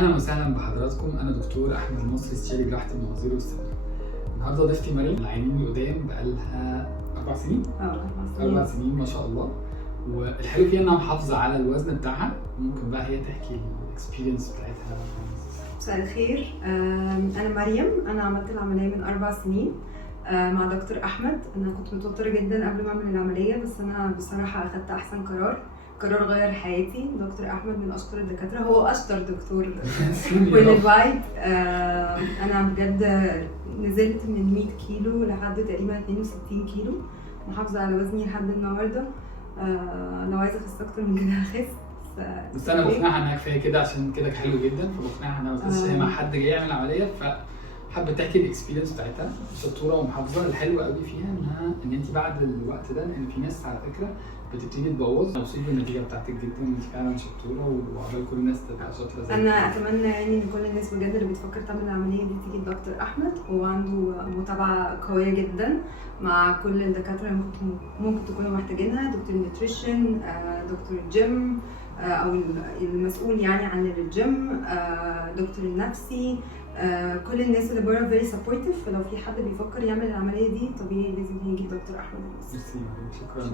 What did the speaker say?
اهلا وسهلا بحضراتكم. انا دكتور احمد مصري، استشاري جراحه المناظير والسمنه. النهارده ضيفتي مريم، العينين القدام بقالها 4 سنين. 4 سنين ما شاء الله. والحلو فيها انها محافظه على الوزن بتاعها. ممكن بقى هي تحكي الاكسبيرينس بتاعتها. مساء الخير. انا مريم. انا عملت العمليه من 4 سنين مع دكتور احمد. انا كنت متوتره جدا قبل ما اعمل العمليه، بس انا بصراحه اخدت احسن قرار غير حياتي. دكتور احمد من اشطر الدكاتره، هو اشطر دكتور والوايد. انا بجد نزلت من 100 كيلو لحد تقريبا 62 كيلو، محافظه على وزني لحد النهارده. لو عايزه اخس اكتر من كده هخس، بس انا بقنعها انها كفايه كده، عشان كده حلو جدا. فبقنعها انها ما تخسش هي مع حد جاي يعمل عمليه. حابه تحكي الاكسبيرينس بتاعتها، شطوره ومحافظه. الحلو قوي فيها ان انت بعد الوقت ده، ان في ناس على فكره بتبتدي تبوظ. مبسوط بالنتيجه بتاعتك جدا، انت فعلا شطوره، وعقبال كل الناس تبقى شاطره زي انا اتمنى يعني ان كل الناس بجد اللي بتفكر تعمل العمليه دي تيجي لدكتور احمد. هو عنده متابعه قويه جدا مع كل الدكاتره اللي ممكن تكونوا محتاجينها. دكتور نيوتريشن، دكتور الجيم او المسؤول يعني عن الجيم، دكتور النفسي، كل الناس اللي بره فيري سبورتيف. فلو في حد بيفكر يعمل العمليه دي طبيعي لازم يجي دكتور احمد. شكرا.